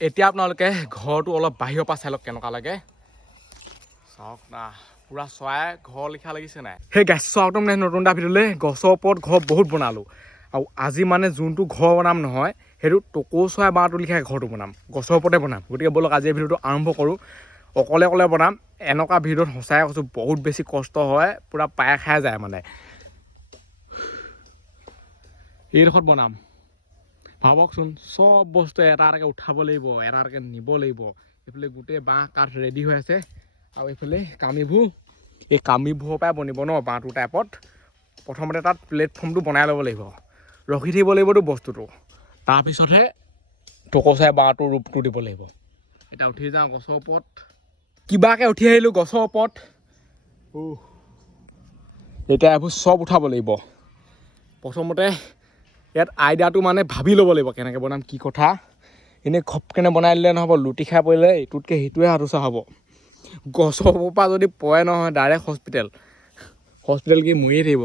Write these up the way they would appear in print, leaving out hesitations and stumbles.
এতিয়া আপোনালোকে ঘৰটো অলপ বাহিৰৰ পৰা চাই লওক কেনেকুৱা লাগে চাওক না পুৰা চৰাই ঘৰ লিখা লাগিছে নাই সেই গাছ চাওকতো মানে নতুন এটা ভিডিঅ'লৈ গছৰ ওপৰত ঘৰ বহুত বনালোঁ আৰু আজি মানে যোনটো ঘৰ বনাম নহয় সেইটো টকৌ চৰাই বাঁহটো লিখা ঘৰটো বনাম গছৰ ওপৰতে বনাম গতিকে ব'লক আজি ভিডিঅ'টো আৰম্ভ কৰোঁ অকলে অকলে বনাম এনেকুৱা ভিডিঅ'ত সঁচাই কৈছোঁ বহুত বেছি কষ্ট হয় পুৰা পায় খাই যায় মানে এইডোখৰত বনাম ভাবকচোন চব বস্তু এটা এটাকৈ উঠাব লাগিব এটা এটাকৈ নিব লাগিব এইফালে গোটেই বাঁহ কাঠ ৰেডি হৈ আছে আৰু এইফালে কামিবোৰ এই কামিবোৰৰ পৰাই বনিব ন বাঁহটো টাইপত প্ৰথমতে তাত প্লেটফৰ্মটো বনাই ল'ব লাগিব ৰখি থাকিব লাগিবতো বস্তুটো তাৰপিছতহে টকৌ চৰাই বাঁহটোৰ ৰূপটো দিব লাগিব এতিয়া উঠি যাওঁ গছৰ ওপৰত কিবাকৈ উঠি আহিলোঁ গছৰ ওপৰত এতিয়া এইবোৰ চব উঠাব লাগিব প্ৰথমতে ইয়াত আইডিয়াটো মানে ভাবি ল'ব লাগিব কেনেকৈ বনাম কি কথা এনেই খপকেনে বনাই দিলে নহ'ব লুটি খাই পৰিলে ইটোতকৈ সিটোৱে হাতোচা হ'ব গছৰ পৰা যদি পৰে নহয় ডাইৰেক্ট হস্পিটেল কি মৰিয়ে থাকিব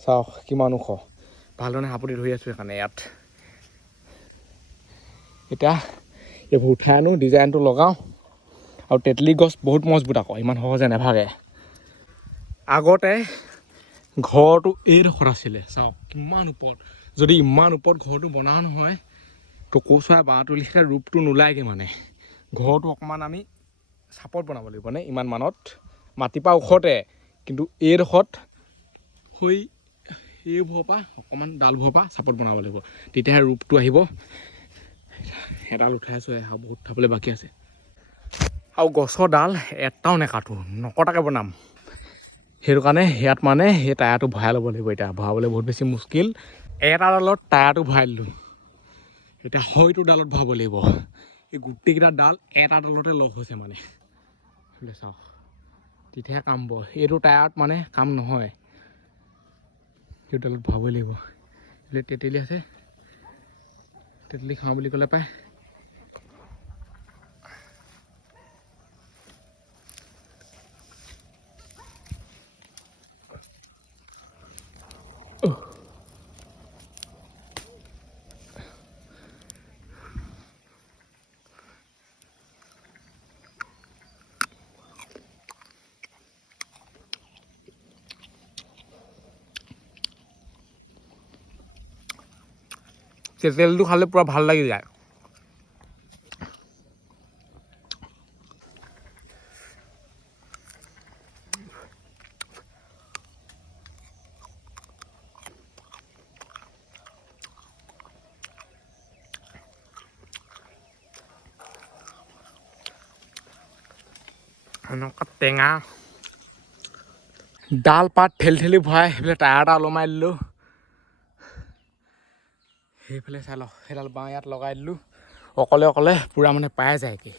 চাওক কিমান ওখ ভালধৰণে সাপতি ধৰি আছোঁ সেইকাৰণে ইয়াত এতিয়া এইবোৰ উঠাই আনো ডিজাইনটো লগাওঁ আৰু তেতলি গছ বহুত মজবুত আকৌ ইমান সহজে নাভাগে আগতে ঘৰটো এইডোখৰত আছিলে চাওক কিমান ওপৰত যদি ইমান ওপৰত ঘৰটো বনাও নহয় টকৌ চৰাই বাঁহটো লিখা ৰূপটো নোলায়গৈ মানে ঘৰটো অকণমান আমি চাপত বনাব লাগিব মানে ইমান মানত মাটিৰ পৰা ওখতে কিন্তু এইডোখৰত হৈ এইবোৰৰ পৰা অকণমান ডালবোৰৰ পৰা চাপত বনাব লাগিব তেতিয়াহে ৰূপটো আহিব এডাল উঠাই আছোঁ আৰু বহুত উঠাবলৈ বাকী আছে আৰু গছৰ ডাল এটাও নেকাটো নকটাকৈ বনাম সেইটো কাৰণে ইয়াত মানে সেই টায়াৰটো ভৰাই ল'ব লাগিব এতিয়া ভৰাবলৈ বহুত বেছি মুস্কিল এটা ডালত টায়াৰটো ভৰাই দিলোঁ এতিয়া হয়তো ডালত ভৰাব লাগিব এই গোটেইকেইটা ডাল এটা ডালতে লগ হৈছে মানে চাওক তেতিয়াহে কাম হ'ব এইটো টায়াৰত মানে কাম নহয় সেইটো ডালত ভৰাবই লাগিব এইফালে তেতেলী আছে তেতেলী খাওঁ বুলি ক'লে পায় তেলটো খালে পুৰা ভাল লাগি যায় এনেকুৱা টেঙা ডাল পাত ঠেলি ভৰাই সেইফালে টায়াৰ এটা ওলমাই দিলোঁ সেইফালে চাই লওক সেইডাল বাঁহ ইয়াত লগাই দিলোঁ অকলে অকলে পূৰা মানে পাই যায় কি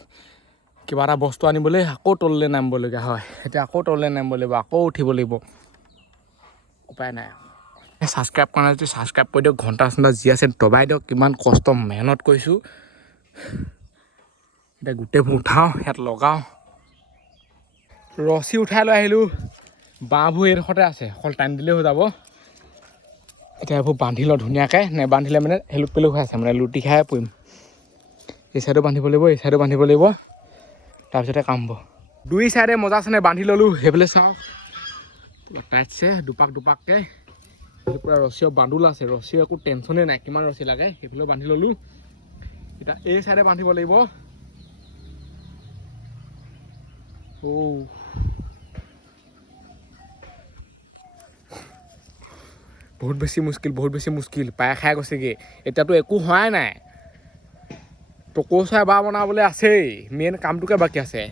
কিবা এটা বস্তু আনিবলৈ আকৌ তললৈ নামিবলগীয়া হয় এতিয়া আকৌ তললৈ নামিব লাগিব আকৌ উঠিব লাগিব উপায় নাই ছাবস্ক্ৰাইব কৰা নাই যদি ছাবস্ক্ৰাইব কৰি দিয়ক ঘণ্টা চণ্টা যি আছে দবাই দিয়ক কিমান কষ্ট মেহনত কৰিছোঁ এতিয়া গোটেইবোৰ উঠাওঁ ইয়াত লগাওঁ ৰছী উঠাই লৈ আহিলোঁ বাঁহবোৰ এইডোখৰতে আছে অকল টানি দিলেই হৈ যাব এতিয়া এইবোৰ বান্ধি লওঁ ধুনীয়াকৈ নেবান্ধিলে মানে হেলুক পেলুক হৈ আছে মানে লুটি খাই পৰিম এই চাইডো বান্ধিব লাগিব এই চাইডো বান্ধিব লাগিব তাৰপিছতে কাম হ'ব দুই চাইডে মজা আছে বান্ধি ল'লোঁ সেইফালে চাওক টাইটছে দুপাককৈ পূৰা ৰছীৰ বান্দোল আছে ৰছীৰ একো টেনশ্যনেই নাই কিমান ৰছী লাগে সেইফালেও বান্ধি ল'লোঁ এতিয়া এই চাইডে বান্ধিব লাগিব বহুত বেছি মুস্কিল পাই খাই গৈছেগৈ এতিয়াতো একো হোৱাই নাই টকৌ চৰাই বাঁহ বনাবলৈ আছেই মেইন কামটোকে বাকী আছে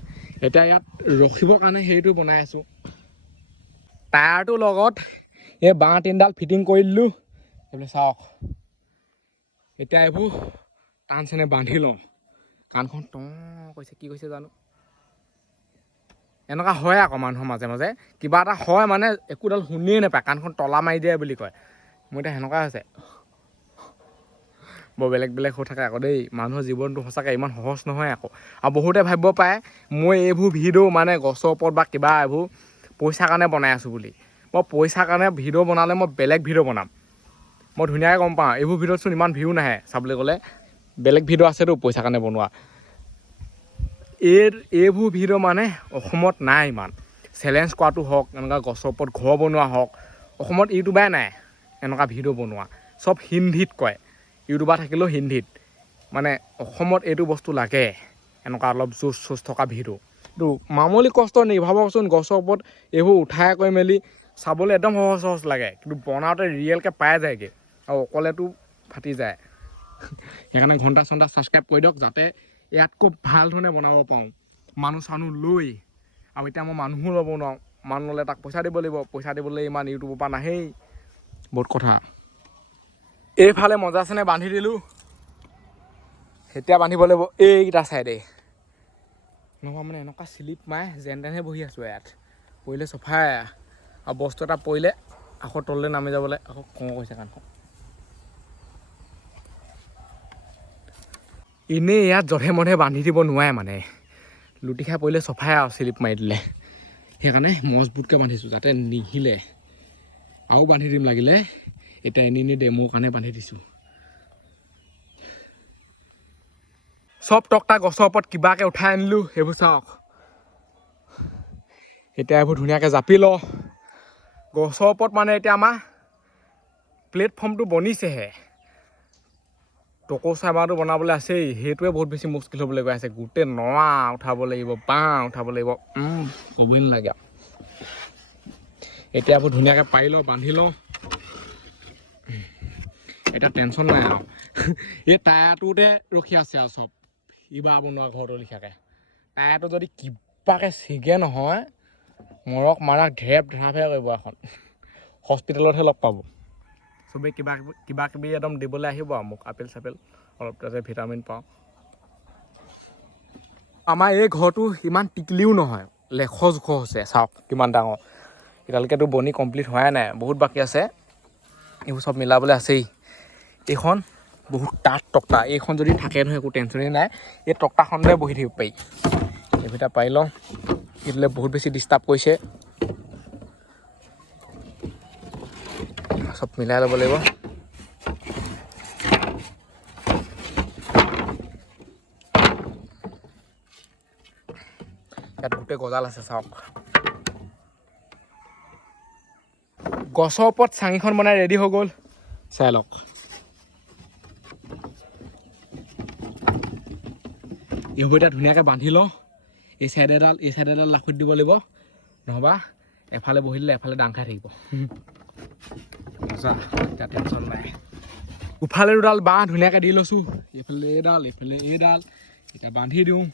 এতিয়া ইয়াত ৰখিবৰ কাৰণে সেইটো বনাই আছোঁ টায়াৰটোৰ লগত এই বাঁহ তিনিডাল ফিটিং কৰি দিলোঁ সেইফালে চাওক এতিয়া এইবোৰ টান চেনে বান্ধি লওঁ কাণখন কৈছে কি কৈছে জানো এনেকুৱা হয় আকৌ মানুহৰ মাজে মাজে কিবা এটা হয় মানে একোডাল শুনিয়ে নাপায় কাণখন তলা মাৰি দিয়ে বুলি কয় মোৰ এতিয়া সেনেকুৱা হৈছে বৰ বেলেগ হৈ থাকে আকৌ দেই মানুহৰ জীৱনটো সঁচাকৈ ইমান সহজ নহয় আকৌ আৰু বহুতে ভাবিব পাৰে মই এইবোৰ ভিডিঅ' মানে গছৰ ওপৰত বা কিবা এইবোৰ পইচাৰ কাৰণে বনাই আছোঁ বুলি মই পইচাৰ কাৰণে ভিডিঅ' বনালে মই বেলেগ ভিডিঅ' বনাম মই ধুনীয়াকৈ গম পাওঁ এইবোৰ ভিডিঅ'তচোন ইমান ভিউ নাহে চাবলৈ গ'লে বেলেগ ভিডিঅ' আছেতো পইচাৰ কাৰণে বনোৱা এইবোৰ ভিডিঅ' মানে অসমত নাই ইমান চেলেঞ্জ কৰাটো হওক এনেকুৱা গছৰ ওপৰত ঘৰ বনোৱা হওক অসমত ইউটিউবাৰে নাই এনেকুৱা ভিডিঅ' বনোৱা চব হিন্দীত কয় ইউটিউবাৰ থাকিলেও হিন্দীত মানে অসমত এইটো বস্তু লাগে এনেকুৱা অলপ জোচ চোচ থকা ভিডিঅ' এইটো মামুলি কষ্ট নেকি ভাবকচোন গছৰ ওপৰত এইবোৰ উঠাই কৰি মেলি চাবলৈ একদম সহজ সহজ লাগে কিন্তু বনাওঁতে ৰিয়েলকৈ পাই যায়গৈ আৰু অকলেতো ফাটি যায় সেইকাৰণে ঘণ্টা চণ্টা ছাবস্ক্ৰাইব কৰি দিয়ক যাতে ইয়াতকৈ ভাল ধৰণে বনাব পাৰোঁ মানুহ চানুহ লৈ আৰু এতিয়া মই মানুহো ল'ব নোৱাৰোঁ মানুহ ল'লে তাক পইচা দিব লাগিব পইচা দিবলৈ ইমান ইউটিউবৰ পৰা নাহেই বহুত কথা এইফালে মজাচেনে বান্ধি দিলোঁ এতিয়া বান্ধিব লাগিব এইকেইটা চাইডে নহ'বা মানে এনেকুৱা শ্লিপ মাৰে যেন তেনেহে বহি আছোঁ ইয়াত পৰিলে চফাই আৰু বস্তু এটা পৰিলে আকৌ তললৈ নামি যাবলৈ আকৌ কওঁ কৈছে কাণখন এনেই ইয়াত জধে মধে বান্ধি দিব নোৱাৰে মানে লুটি খাই পৰিলে চফাই আৰু শ্লিপ মাৰি দিলে সেইকাৰণে মজবুতকৈ বান্ধিছোঁ যাতে নিহিলে আৰু বান্ধি দিম লাগিলে এতিয়া এনেই ডেমৰ কাৰণে বান্ধি দিছোঁ চব টকটা গছৰ ওপৰত কিবাকৈ উঠাই আনিলোঁ সেইবোৰ চাওক এতিয়া এইবোৰ ধুনীয়াকৈ জাপি ল গছৰ ওপৰত মানে এতিয়া আমাৰ প্লেটফৰ্মটো বনিছেহে টকৌ চাইবাৰটো বনাবলৈ আছেই সেইটোৱে বহুত বেছি মুস্কিল হ'বলৈ গৈ আছে গোটেই নৰা উঠাব লাগিব বাঁহ উঠাব লাগিব ক'বই নালাগে এতিয়া এইবোৰ ধুনীয়াকৈ পাৰি লওঁ বান্ধি লওঁ এতিয়া টেনশ্যন নাই আৰু এই টায়াৰটোতে ৰখি আছে আৰু চব ইবাৰ বনোৱা ঘৰটো লিখাকৈ টায়াৰটো যদি কিবাকৈ ছিগে নহয় মৰক মাৰাক ঢেপ ঢেৰাপহে কৰিব এখন হস্পিটেলতহে লগ পাব চবেই কিবা কিবি একদম দিবলৈ আহিব আৰু মোক আপেল চাপেল অলপ তাতে ভিটামিন পাওঁ আমাৰ এই ঘৰটো ইমান টিকলিও নহয় লেখ জোখ হৈছে চাওক কিমান ডাঙৰ এতিয়ালৈকেতো বনি কমপ্লিট হোৱাই নাই বহুত বাকী আছে এইবোৰ চব মিলাবলৈ আছেই এইখন বহুত ডাঠ টকটা এইখন যদি থাকে নহয় একো টেনশ্যনেই নাই এই টকটাখনতে বহি থাকিব পাৰি এইকেইটা পাৰি লওঁ এইটোলৈ বহুত বেছি ডিষ্টাৰ্ব কৰিছে চব মিলাই ল'ব লাগিব ইয়াত গোটেই গজাল আছে চাওক গছৰ ওপৰত চাঙিখন বনাই ৰেডি হৈ গ'ল চাই লওক এইবোৰ এতিয়া ধুনীয়াকৈ বান্ধি লওঁ এই চাইডে এডাল লাখুত দিব লাগিব নহ'বা এফালে বহি দিলে এফালে ডাং খাই থাকিব মজা এতিয়া টেনশ্যন নাই ইফালে দুডাল বাঁহ ধুনীয়াকৈ দি লৈছোঁ এইফালে এইডাল এতিয়া বান্ধি দিওঁ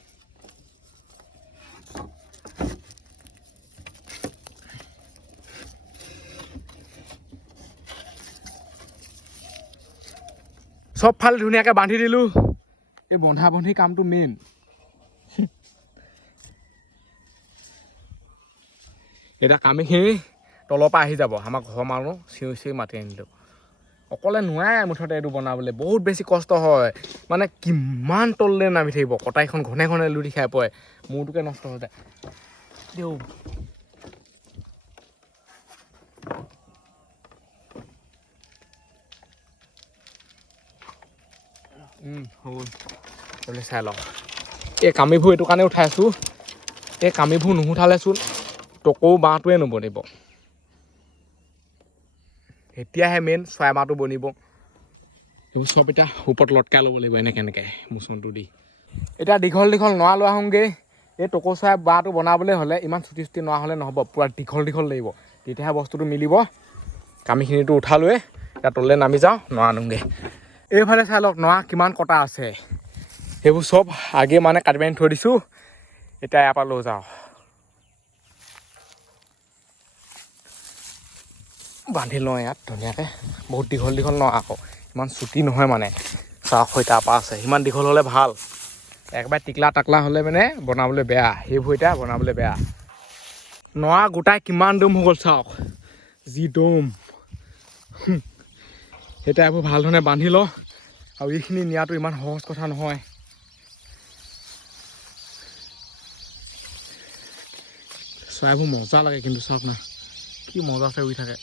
চবফালে ধুনীয়াকৈ বান্ধি দিলোঁ এই বন্ধা বন্ধি কামটো মেইন এতিয়া কামিখিনি তলৰ পৰা আহি যাব আমাৰ ঘৰৰ মানুহ চিঞৰি মাতি আনিলোঁ অকলে নোৱাৰে মুঠতে এইটো বনাবলৈ বহুত বেছি কষ্ট হয় মানে কিমান তললৈ নামি থাকিব কটাৰীখন ঘনে ঘনে লুটি খাই পৰে মূৰটোকে নষ্ট হৈ যায় দেও হ'ল বোলে চাই লওঁ এই কামিবোৰ এইটো কাৰণে উঠাইছোঁ এই কামিবোৰ নুশুঠালেচোন টকৌ বাঁহটোৱে নবনিব এতিয়াহে মেইন চৰাই বাঁহটো বনিব এইবোৰ চব এতিয়া ওপৰত লটকাই ল'ব লাগিব এনেকৈ মোচনটো দি এতিয়া দীঘল নৰা লোৱা আহোঁগৈ এই টকৌ চৰাই বাঁহটো বনাবলৈ হ'লে ইমান চুটি নৰা হ'লে নহ'ব পূৰা দীঘল লাগিব তেতিয়াহে বস্তুটো মিলিব কামিখিনিটো উঠালোৱে এতিয়া তললৈ নামি যাওঁ নৰা আনোগৈ এইফালে চাই লওক নৰা কিমান কটা আছে সেইবোৰ চব আগে মানে কাটি বান্ধি থৈ দিছোঁ এতিয়া ইয়াৰ পৰা লৈ যাওঁ বান্ধি লওঁ ইয়াত ধুনীয়াকৈ বহুত দীঘল নহয় আকৌ ইমান চুটি নহয় মানে চাওক হৈ তাৰপৰা আছে ইমান দীঘল হ'লে ভাল একবাৰে টিকলা টাকলা হ'লে মানে বনাবলৈ বেয়া সেইবোৰ এতিয়া বনাবলৈ বেয়া নৰা গোটাই কিমান দম হৈ গ'ল চাওক যি দম এতিয়া এইবোৰ ভাল ধৰণে বান্ধি লওঁ আৰু এইখিনি নিয়াটো ইমান সহজ কথা নহয় চৰাইবোৰ মজা লাগে কিন্তু চাওক না কি মজা আছে উৰি থাকে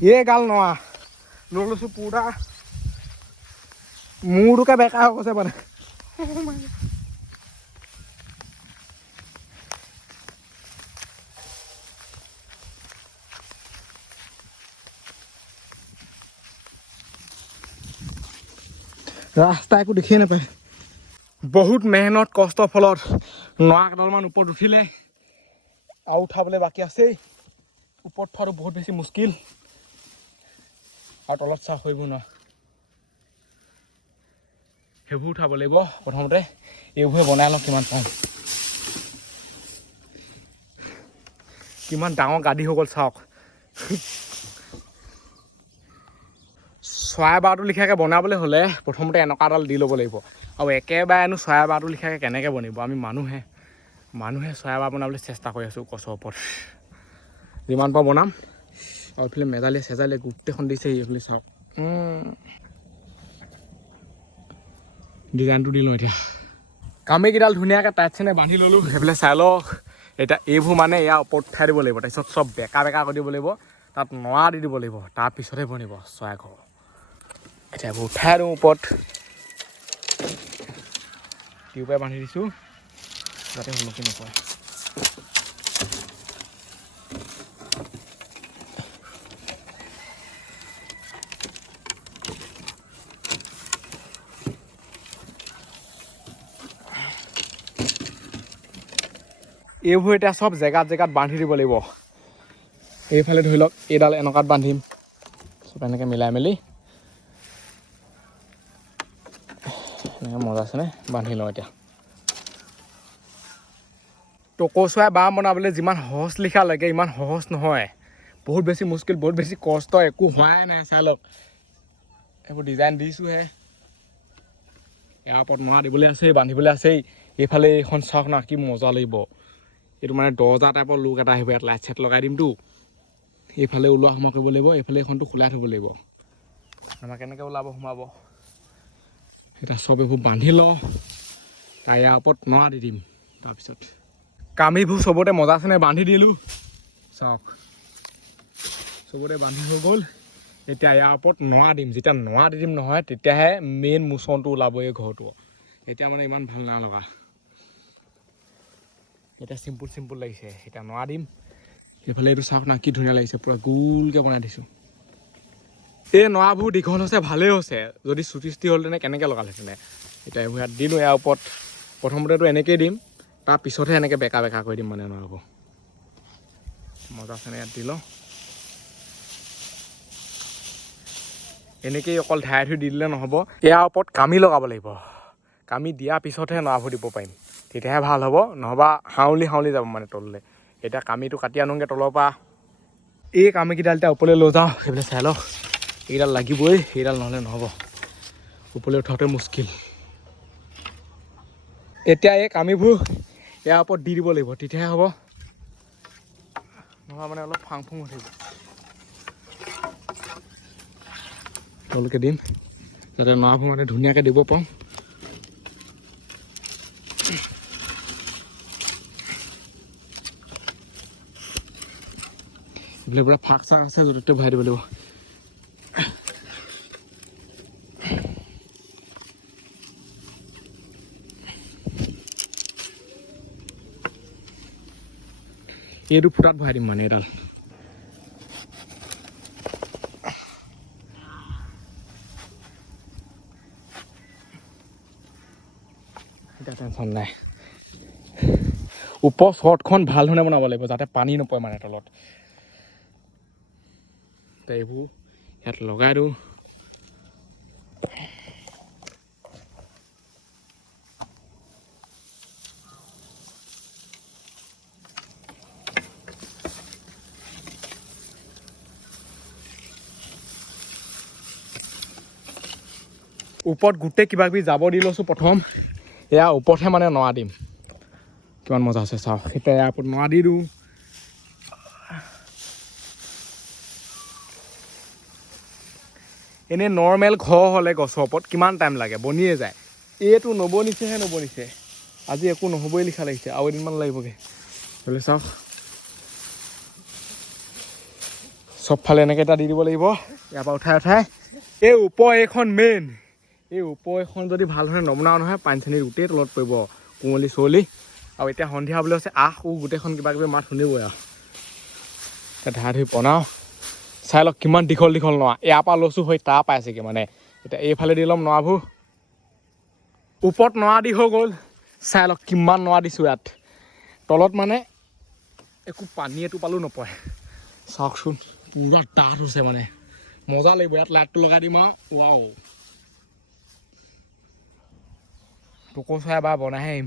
এই গাল নৱা লৈ লৈছোঁ পুৰা মূৰটোকে বেকা হৈ গৈছে মানে ৰাস্তা একো দেখিয়ে নাপায় বহুত মেহনত কষ্টৰ ফলত নৱা কেইডালমান ওপৰত উঠিলে আৰু উঠাবলৈ বাকী আছেই ওপৰত থোৱাটো বহুত বেছি মুস্কিল আৰু তলত চাহ কৰিব নোৱাৰা সেইবোৰ উঠাব লাগিব প্ৰথমতে এইবোৰে বনাই লওঁ কিমান পাওঁ কিমান ডাঙৰ গাড়ী হৈ গ'ল চাওক চৰাই বাঁহটো লিখাকৈ বনাবলৈ হ'লে প্ৰথমতে এনেকুৱা এডাল দি ল'ব লাগিব আৰু একেবাৰেনো চৰাই বাঁহটো লিখাকৈ কেনেকৈ বনিব আমি মানুহে চৰাই বাঁহ বনাবলৈ চেষ্টা কৰি আছোঁ গছৰ ওপৰত যিমান পাৰোঁ বনাম আৰু এইফালে মেজালিয়ে চেজালিয়ে গোটেইখন দিছে এইফালে চাওক ডিজাইনটো দি লওঁ এতিয়া কামিকেইডাল ধুনীয়াকৈ টাইট চেনে বান্ধি ল'লোঁ সেইফালে চাই লওক এতিয়া এইবোৰ মানে ইয়াৰ ওপৰত উঠাই দিব লাগিব তাৰপিছত চব বেকা কৰি দিব লাগিব তাত নৱা দি দিব লাগিব তাৰপিছতহে বনিব চৰাই ঘৰ এতিয়া এইবোৰ উঠাই দিওঁ ওপৰত টিউবে বান্ধি দিছোঁ যাতে হুলকি নপৰে এইবোৰ এতিয়া চব জেগাত বান্ধি দিব লাগিব এইফালে ধৰি লওক এইডাল এনেকুৱাত বান্ধিম চব এনেকৈ মিলাই মেলি এনেকৈ মজা আছেনে বান্ধি লওঁ এতিয়া টকৌ চৰাই বাঁহ বনাবলৈ যিমান সহজ লিখা লাগে ইমান সহজ নহয় বহুত বেছি মুস্কিল বহুত বেছি কষ্ট একো হোৱাই নাই চাই লওক এইবোৰ ডিজাইন দিছোঁহে ইয়াৰ ওপৰত নৰা দিবলৈ আছেই বান্ধিবলৈ আছেই এইফালে এইখন চাওক না কি মজা লাগিব এইটো মানে দৰ্জা টাইপৰ লুক এটা আহিব ইয়াত লাইট চাইট লগাই দিমতো এইফালে ওলোৱা সোমাই কৰিব লাগিব এইফালে এইখনটো খোলাই থ'ব লাগিব আমাৰ কেনেকৈ ওলাব সোমাব এতিয়া চব এইবোৰ বান্ধি লওঁ তাৰ ইয়াৰ ওপৰত নৰা দি দিম তাৰপিছত কামিবোৰ চবতে মজা আছেনে বান্ধি দিলোঁ চাওক চবতে বান্ধি হৈ গ'ল এতিয়া ইয়াৰ ওপৰত নৰা দিম যেতিয়া নৰা দি দিম নহয় তেতিয়াহে মেইন মোচনটো ওলাব এই ঘৰটো এতিয়া মানে ইমান ভাল নালগা এতিয়া চিম্পুল লাগিছে এতিয়া নৰা দিম সেইফালে এইটো চাওক না কি ধুনীয়া লাগিছে পূৰা গোলকৈ বনাই দিছোঁ এই নৰাবোৰ দীঘল হৈছে ভালেই হৈছে যদি চুটি হ'লহেঁতেনে কেনেকৈ লগালেহেঁতেনে এতিয়া এইবোৰ ইয়াত দিলোঁ ইয়াৰ ওপৰত প্ৰথমতেতো এনেকৈয়ে দিম তাৰপিছতহে এনেকৈ বেকা কৰি দিম মানে নৰাবোৰ মজা আছেনে ইয়াত দি লওঁ এনেকৈয়ে অকল ধাই ধুই দি দিলে নহ'ব ইয়াৰ ওপৰত কামি লগাব লাগিব কামি দিয়াৰ পিছতহে নৰাবোৰ দিব পাৰিম তেতিয়াহে ভাল হ'ব নহ'বা হাউলি যাব মানে তললৈ এতিয়া কামিটো কাটি আনোগৈ তলৰ পৰা এই কামিকেইডাল এতিয়া ওপৰলৈ লৈ যাওঁ সেইবিলাক চাই লওক এইডাল লাগিবই সেইডাল নহ'লে নহ'ব ওপৰলৈ উঠাওঁতে মুস্কিল এতিয়া এই কামিবোৰ ইয়াৰ ওপৰত দি দিব লাগিব তেতিয়াহে হ'ব নহ'লে মানে অলপ ফাং ফুং হৈ থাকিব তলকৈ দিম যাতে নৰাবোৰ মানে ধুনীয়াকৈ দিব পাৰোঁ এইফালে পূৰা ফাক চাক আছে য'তে ভৰাই দিব লাগিব এইটো ফুটাত ভৰাই দিম মানে এডাল এতিয়া টেনশ্যন নাই ওপৰ চৰ্টখন ভাল ধৰণে বনাব লাগিব যাতে পানী নপৰে মানে তলত এইবোৰ ইয়াত লগাই দিওঁ ওপৰত গোটেই কিবা কিবি যাব দি লৈছোঁ প্ৰথম এয়া ওপৰতহে মানে নৰা দিম কিমান মজা আছে চাওক এতিয়া ইয়াৰ ওপৰত নৰা দি দিওঁ এনেই নৰ্মেল ঘৰ হ'লে গছৰ ওপৰত কিমান টাইম লাগে বনিয়ে যায় এইটো নবনিছে আজি একো নহ'বই লিখা লাগিছে আৰু এদিনমান লাগিবগৈ বোলে চাওক চবফালে এনেকৈ এটা দি দিব লাগিব ইয়াৰ পৰা উঠাই এই ওপৰ এইখন মেইন এই ওপৰ এইখন যদি ভালদৰে নবনাও নহয় পানী চানী গোটেই তলত পৰিব কুঁৱলী চুঁৱলী আৰু এতিয়া সন্ধিয়া বুলি হৈছে গোটেইখন কিবা কিবি মাত শুনিবই আৰু এতিয়া ধা ধুই বনাওঁ চাই লওক কিমান দীঘল নৰা ইয়াৰ পৰা লৈছোঁ হৈ তাৰ পাইছেগৈ মানে এতিয়া এইফালে দি ল'ম নৰাবোৰ ওপৰত নৰা দি হৈ গ'ল চাই লওক কিমান নৰা দিছোঁ ইয়াত তলত মানে একো পানী এটোপালো নপৰে চাওকচোন পুৰা ডাঠ হৈছে মানে মজা লাগিব ইয়াত লাইটটো লগাই দিম আৰু ৱাও তোকো চাই এবাৰ বনাই আহিম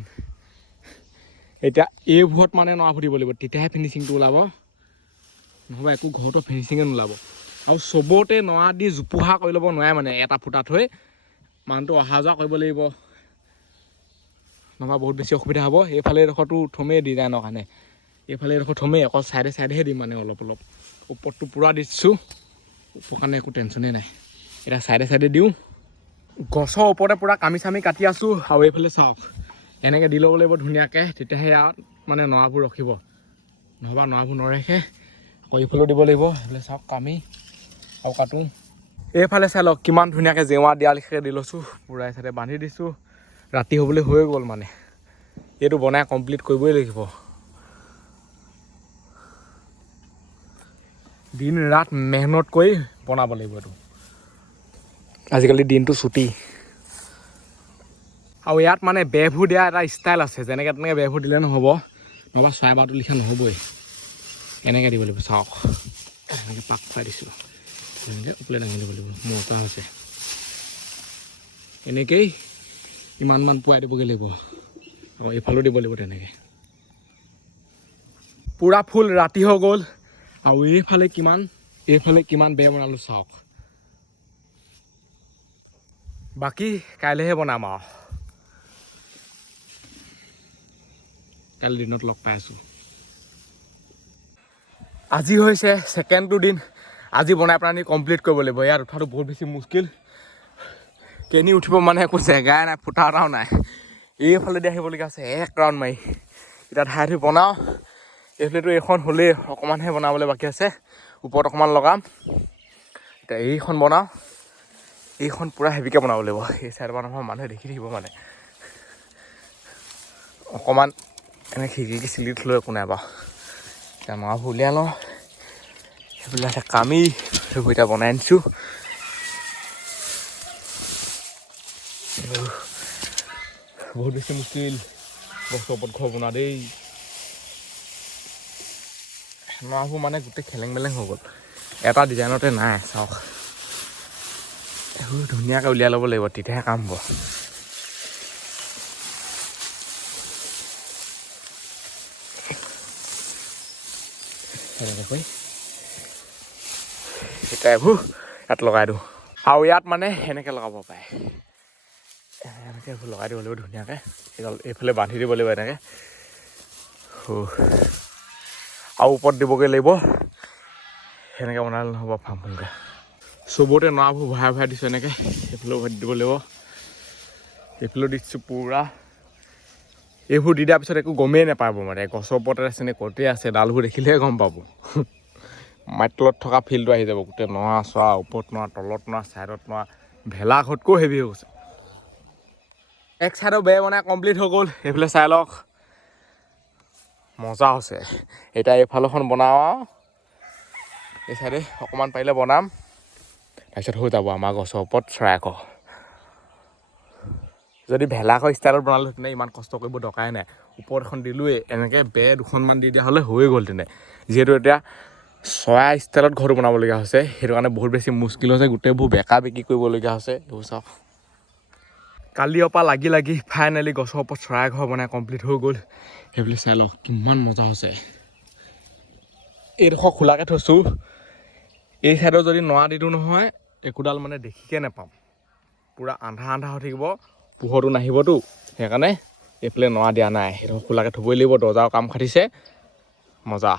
এতিয়া এইবোৰত মানে নৰা ফুটিব লাগিব তেতিয়াহে ফিনিচিংটো ওলাব নহ'বা একো ঘৰতো ফিনিচিঙে নোলাব আৰু চবতে নৰা দি জোপোহা কৰি ল'ব নোৱাৰে মানে এটা ফুটা থৈ মানুহটো অহা যোৱা কৰিব লাগিব নহ'বা বহুত বেছি অসুবিধা হ'ব এইফালে এডোখৰটো থমেই ডিজাইনৰ কাৰণে এইফালে এডোখৰ থমেই অকল চাইডেহে দিম মানে অলপ ওপৰটো পূৰা দিছোঁ ওপৰ কাৰণে একো টেনশ্যনেই নাই এতিয়া চাইডে দিওঁ গছৰ ওপৰতে পূৰা কামি চামি কাটি আছোঁ আৰু এইফালে চাওক এনেকৈ দি ল'ব লাগিব ধুনীয়াকৈ তেতিয়াহে ইয়াত মানে নৰাবোৰ ৰখিব নহ'বা নৰাবোৰ নৰখে আকৌ এইফালেও দিব লাগিব এইফালে চাওক কামি আৰু কাটোঁ এইফালে চাই লওক কিমান ধুনীয়াকৈ জেওৰা দিয়া লিখাকৈ দি লৈছোঁ পূৰা চাইডে বান্ধি দিছোঁ ৰাতি হ'বলৈ হৈ গ'ল মানে এইটো বনাই কমপ্লিট কৰিবই লাগিব দিন ৰাত মেহনত কৰি বনাব লাগিব এইটো আজিকালি দিনটো ছুটি আৰু ইয়াত মানে বেৰবোৰ দিয়া এটা ষ্টাইল আছে যেনেকৈ তেনেকৈ বেৰবোৰ দিলে নহ'ব নহ'বা চৰাই বাঁহটো লিখা নহ'বই এনেকৈ দিব লাগিব চাওক এনেকৈ পাক খুৱাই দিছোঁ এনেকৈ ওপৰলৈ দাঙি দিব লাগিব মজা হৈছে এনেকেই ইমান পোৱাই দিবগৈ লাগিব আৰু এইফালেও দিব লাগিব তেনেকৈ পূৰা ফুল ৰাতি হৈ গ'ল আৰু এইফালে কিমান বেৰ বনালোঁ চাওক বাকী কাইলৈহে বনাম আৰু কাইলৈ দিনত লগ পাই আছোঁ আজি হৈছে ছেকেণ্ডটো দিন আজি বনাই পেলাই কমপ্লিট কৰিব লাগিব ইয়াত উঠাটো বহুত বেছি মুস্কিল কেনি উঠিব মানে একো জেগাই নাই ফুটা এটাও নাই এইফালেদি আহিবলগীয়া আছে এক ৰাউণ্ড মাৰি এতিয়া ধাই ধুই বনাওঁ এইফালেতো এইখন হ'লেই অকণমানহে বনাবলৈ বাকী আছে ওপৰত অকণমান লগাম এতিয়া এইখন বনাওঁ এইখন পূৰা হেভিকৈ বনাব লাগিব এই চাইডৰ পৰা নহয় মানুহে দেখি থাকিব মানে অকণমান এনেকৈ খিৰিকি চিলিত লৈ একো নাই বাৰু এতিয়া নৰাবোৰ উলিয়াই লওঁ সেইবিলাক এটা কামি সেইবোৰ এতিয়া বনাই আনিছোঁ বহুত বেছি মুস্কিল গছৰ ওপৰত ঘৰ বনোৱা দেই নৰাবোৰ মানে গোটেই খেলেং মেলেং হৈ গ'ল এটা ডিজাইনতে নাই চাওক এইবোৰ ধুনীয়াকৈ উলিয়াই ল'ব লাগিব তেতিয়াহে কাম হ'ব এনেকৈ এতিয়া এইবোৰ ইয়াত লগাই দিওঁ আৰু ইয়াত মানে এনেকৈ লগাব পাৰে এনেকৈ এইবোৰ লগাই দিব লাগিব ধুনীয়াকৈ এইফালে বান্ধি দিব লাগিব এনেকৈ আৰু ওপৰত দিবগৈ লাগিব সেনেকৈ বনালে নহ'ব ফাৰ্মখনকৈ চবতে নৰাবোৰ ভৰাই দিছোঁ এনেকৈ এইফালেও ভৰাই দিব লাগিব এইফালেও দিছোঁ পূৰা এইবোৰ দি দিয়াৰ পিছত একো গমেই নাপাব মানে গছৰ ওপৰতে আছে নে ক'তেই আছে ডালবোৰ দেখিলেহে গম পাব মাটিৰ তলত থকা ফিল্ডটো আহি যাব গোটেই নৰা চৰা ওপৰত নৰা তলত নৰা ছাইডত নৰা ভেলা ঘৰতকৈও হেভি হৈ গৈছে এক ছাইডৰ বেৰ বনাই কমপ্লিট হৈ গ'ল এইফালে চাই লওক মজা হৈছে এতিয়া এইফালখন বনাওঁ আৰু এই চাইডে অকণমান পাৰিলে বনাম তাৰপিছত হৈ যাব আমাৰ গছৰ ওপৰত চৰাই ঘৰ যদি ভেলাঘৰ ষ্টাইলত বনালোঁ তেনে ইমান কষ্ট কৰিব দৰকাৰে নাই ওপৰত এখন দিলোঁৱেই এনেকৈ বেৰ দুখনমান দি দিয়া হ'লে হৈ গ'ল তেনে যিহেতু এতিয়া চৰাই ষ্টাইলত ঘৰটো বনাবলগীয়া হৈছে সেইটো কাৰণে বহুত বেছি মুস্কিল হৈছে গোটেইবোৰ বেকা বেকি কৰিবলগীয়া হৈছে এইবোৰ চাওক কালিৰ পৰা লাগি ফাইনেলি গছৰ ওপৰত চৰাই ঘৰ বনাই কমপ্লিট হৈ গ'ল সেইবুলি চাই লওক কিমান মজা হৈছে এইডোখৰ খোলাকৈ থৈছোঁ এই চাইডত যদি নৰা দি দিওঁ নহয় একোডাল মানে দেখিকে নাপাম পূৰা আন্ধা হৈ থাকিব পোহৰটো নাহিবতো সেইকাৰণে এইফালে নৰা দিয়া নাই সেইটো খোলাকৈ থ'বই লাগিব দৰ্জাৰ কাম খাটিছে মজা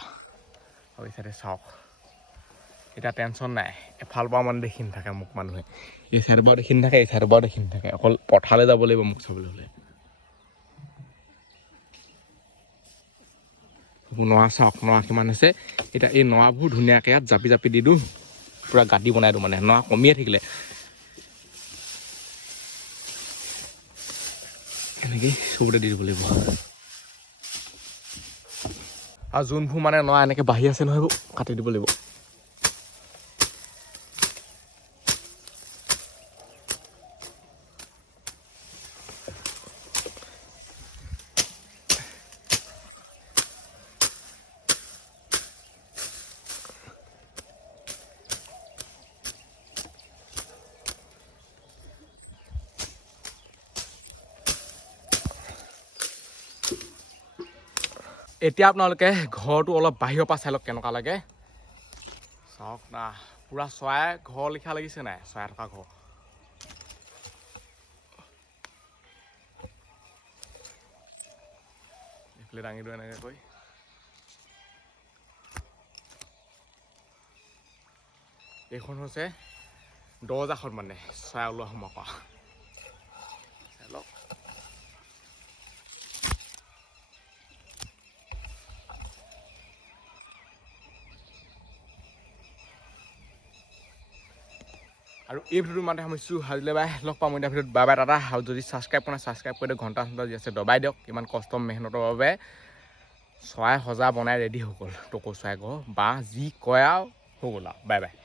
আৰু এই চাইডে চাওক এতিয়া টেনশ্যন নাই এফালৰ পৰা মানে দেখি নাথাকে মোক মানুহে এই চাইডৰ পৰাও দেখি নাথাকে এই চাইডৰ পৰাও দেখি নাথাকে অকল পথাৰলৈ যাব লাগিব মোক চাবলৈ হ'লে নৰা চাওক নৰা কিমান আছে এতিয়া এই নৰাবোৰ ধুনীয়াকৈ ইয়াত জাপি জাপি দি দিওঁ পূৰা গাঁতি বনাই দিওঁ মানে নৰা কমিয়ে থাকিলে এনেকৈ চবতে দি দিব লাগিব আৰু যোনবোৰ মানে নৰা এনেকৈ বাঢ়ি আছে নহয় এইবোৰ কাটি দিব লাগিব এতিয়া আপোনালোকে ঘৰটো অলপ বাহিৰৰ পৰা চাই লওক কেনেকুৱা লাগে চাওক না পূৰা চৰাই ঘৰ লিখা লাগিছে নাই চৰাই থকা ঘৰ এইফালে দাঙি দিওঁ এনেকৈ কৈ এইখন হৈছে দৰ্জাখন মানে চৰাই ওলোৱা সোমাব পৰা চাই লওক আৰু এই ভিডিঅ'টো মানে সামৰিছোঁ আজিলৈ বাই লগ পাম এতিয়া ভিডিঅ'ত বাই বাই দাদা আৰু যদি ছাবস্ক্ৰাইব কৰা নাই ছাবস্ক্ৰাইব কৰি দিয়ক ঘণ্টা চণ্টা যি আছে দবাই দিয়ক ইমান কষ্ট মেহনতৰ বাবে চৰাই সজা বনাই ৰেডি হৈ গ'ল টকৌ চৰাই ঘৰ বা যি কয় আৰু হৈ গ'ল আৰু বাই বাই